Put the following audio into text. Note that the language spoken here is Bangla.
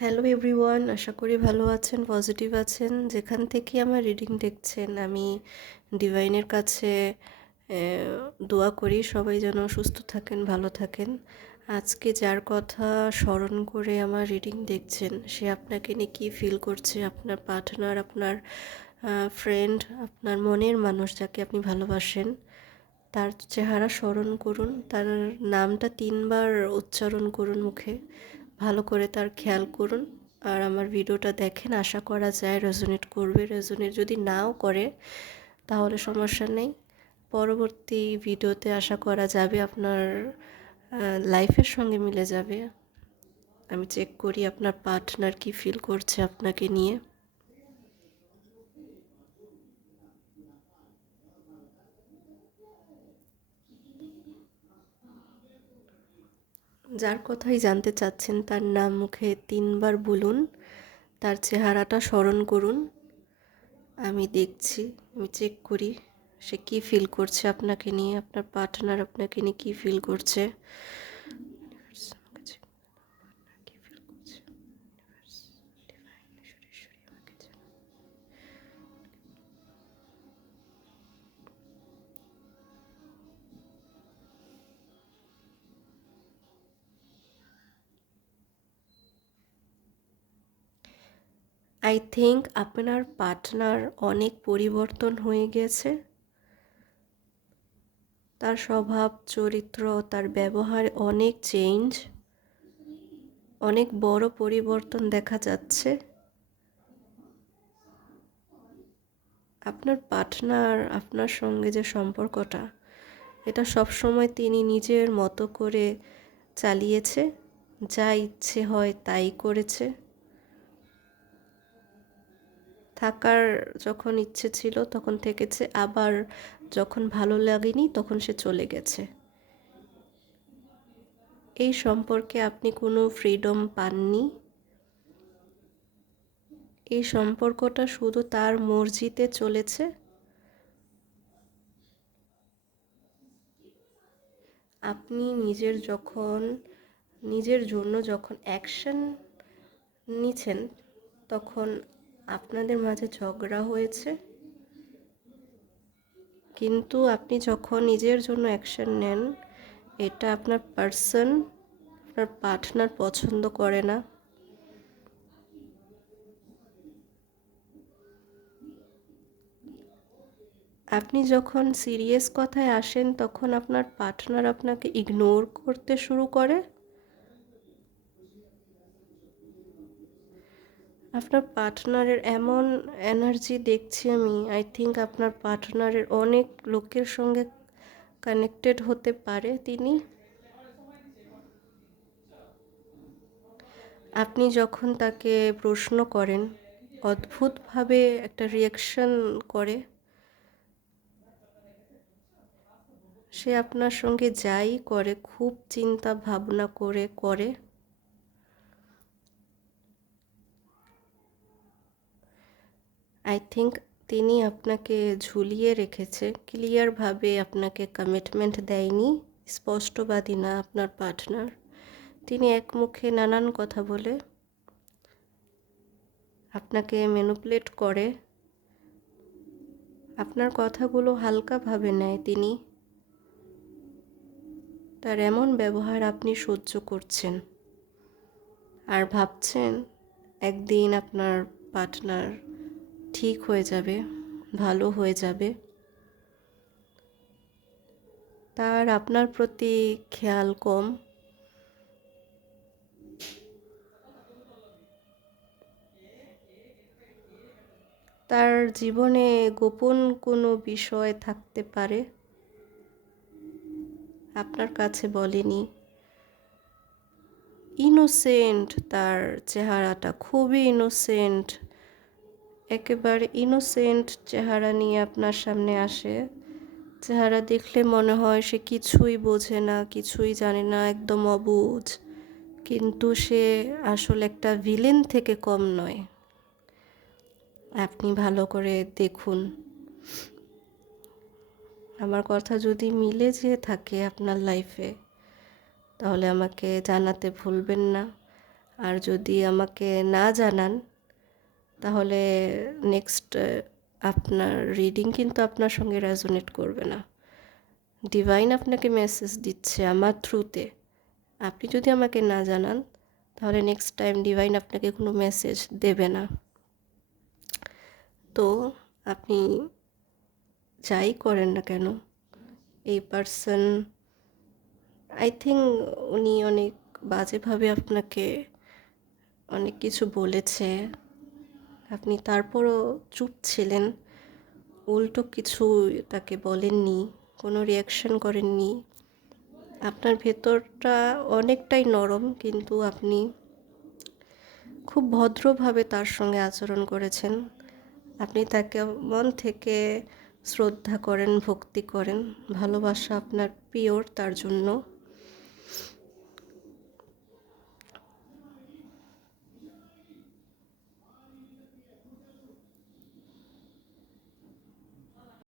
হ্যালো এভরিওয়ান, আশা করি ভালো আছেন, পজিটিভ আছেন। যেখান থেকে আমার রিডিং দেখছেন, আমি ডিভাইনের কাছে দোয়া করি সবাই যেন সুস্থ থাকেন, ভালো থাকেন। আজকে যার কথা স্মরণ করে আমার রিডিং দেখছেন, সে আপনাকে নিয়ে কী ফিল করছে, আপনার পার্টনার, আপনার ফ্রেন্ড, আপনার মনের মানুষ যাকে আপনি ভালোবাসেন, তার চেহারা স্মরণ করুন, তার নামটা 3বার উচ্চারণ করুন মুখে, ভালো করে তার খেয়াল করুন। আর আমার ভিডিওটা দেখেন, আশা করা যায় রেজোনেট করবে। রেজোনেট যদি নাও করে তাহলে সমস্যা নেই, পরবর্তী ভিডিওতে আশা করা যাবে আপনার লাইফের সঙ্গে মিলে যাবে। আমি চেক করি আপনার পার্টনার কি ফিল করছে আপনাকে নিয়ে। যার কথাই জানতে চাচ্ছেন তার নাম মুখে 3বার বলুন, তার চেহারাটা স্মরণ করুন। আমি দেখছি, আমি চেক করি সে কী ফিল করছে আপনাকে নিয়ে, আপনার পার্টনার আপনাকে নিয়ে কী ফিল করছে। আই থিঙ্ক আপনার পার্টনার অনেক পরিবর্তন হয়ে গেছে। তার স্বভাব, চরিত্র, তার ব্যবহার অনেক চেঞ্জ, অনেক বড় পরিবর্তন দেখা যাচ্ছে। আপনার পার্টনার আপনার সঙ্গে যে সম্পর্কটা, এটা সবসময় তিনি নিজের মতো করে চালিয়েছে, যা ইচ্ছে হয় তাই করেছে। থাকার যখন ইচ্ছে ছিল তখন থেকেছে, আবার যখন ভালো লাগেনি তখন সে চলে গেছে। এই সম্পর্কে আপনি কোনো ফ্রিডম পাননি। এই সম্পর্কটা শুধু তার মর্জিতে চলেছে। আপনি নিজের জন্য যখন অ্যাকশন নিছেন, তখন আপনাদের মাঝে ঝগড়া হয়েছে। কিন্তু আপনি যখন নিজের জন্য অ্যাকশন নেন, এটা আপনার আপনার পার্টনার পছন্দ করে না। আপনি যখন সিরিয়াস কথায় আসেন তখন আপনার পার্টনার আপনাকে ইগনোর করতে শুরু করে। আপনার পার্টনারের এমন এনার্জি দেখছি আমি, আই থিঙ্ক আপনার পার্টনারের অনেক লোকের সঙ্গে কানেক্টেড হতে পারে তিনি। আপনি যখন তাকে প্রশ্ন করেন, অদ্ভুতভাবে একটা রিয়াকশন করে। সে আপনার সঙ্গে যাই করে খুব চিন্তা ভাবনা করে করে। আই থিঙ্ক তিনি আপনাকে ঝুলিয়ে রেখেছে, ক্লিয়ারভাবে আপনাকে কমিটমেন্ট দেয়নি, স্পষ্টবাদী না আপনার পার্টনার। তিনি একমুখে নানান কথা বলে আপনাকে ম্যানিপুলেট করে, আপনার কথাগুলো হালকাভাবে নেয় তিনি। তার এমন ব্যবহার আপনি সহ্য করছেন আর ভাবছেন একদিন আপনার পার্টনার ঠিক হয়ে যাবে, ভালো হয়ে যাবে। তার আপনার প্রতি খেয়াল কম। তার জীবনে গোপন কোনো বিষয় থাকতে পারে, আপনার কাছে বলেনি। ইনোসেন্ট, তার চেহারাটা খুবই ইনোসেন্ট, একেবারে ইনোসেন্ট চেহারা নিয়ে আপনার সামনে আসে। চেহারা দেখলে মনে হয় সে কিছুই বোঝে না, কিছুই জানে না, একদম অবুঝ। কিন্তু সে আসলে একটা ভিলেন থেকে কম নয়। আপনি ভালো করে দেখুন। আমার কথা যদি মিলে যেয়ে থাকে আপনার লাইফে, তাহলে আমাকে জানাতে ভুলবেন না। আর যদি আমাকে না জানান তাহলে নেক্সট আপনার রিডিং কিন্তু আপনার সঙ্গে রেজোনেট করবে না। ডিভাইন আপনাকে মেসেজ দিচ্ছে আমার থ্রুতে। আপনি যদি আমাকে না জানান তাহলে নেক্সট টাইম ডিভাইন আপনাকে কোনো মেসেজ দেবে না। তো আপনি যাই করেন না কেন, এই পার্সন আই থিঙ্ক উনি অনেক বাজেভাবে আপনাকে অনেক কিছু বলেছে, আপনি তারপরও চুপ ছিলেন, উল্টো কিছু তাকে বলেননি, কোনো রিয়াকশন করেননি। আপনার ভেতরটা অনেকটাই নরম, কিন্তু আপনি খুব ভদ্রভাবে তার সঙ্গে আচরণ করেছেন। আপনি তাকে মন থেকে শ্রদ্ধা করেন, ভক্তি করেন, ভালোবাসা আপনার পিওর তার জন্য।